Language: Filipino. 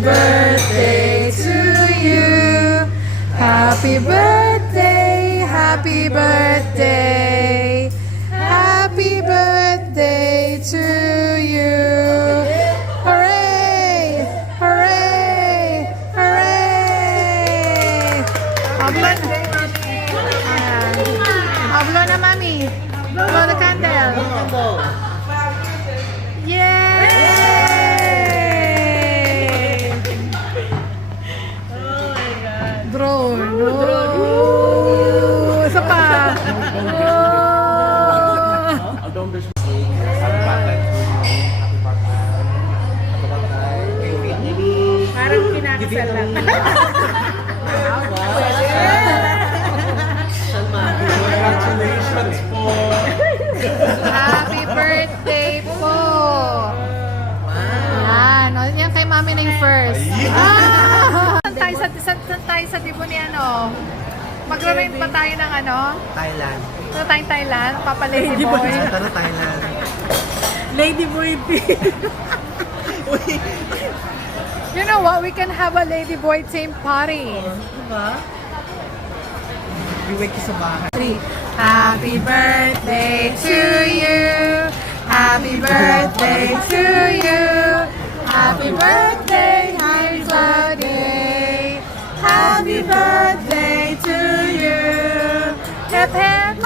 birthday to you. Happy birthday, happy birthday. Happy birthday to you. Hooray! Hooray! Hooray! Hablo na. Hablo na, mami. Blow the candle. Yay! Drone. Oh, isa pa. Parang kinakasal lang. Congratulations po! Happy birthday po! Yan. O, yan kay mami na yung first. Saan tayo sa tipo ni ano? Magra-rent ba tayo ng ano? Thailand. Saan tayong Thailand? Papa Lady Boy. Saan tayo Thailand? Lady Boy P. You know what? We can have a Lady Boy team party. Diba? Iwag ka sa bahay. Happy birthday to you. Happy birthday to you. Happy birthday, happy birthday. Happy birthday to you. Hip hip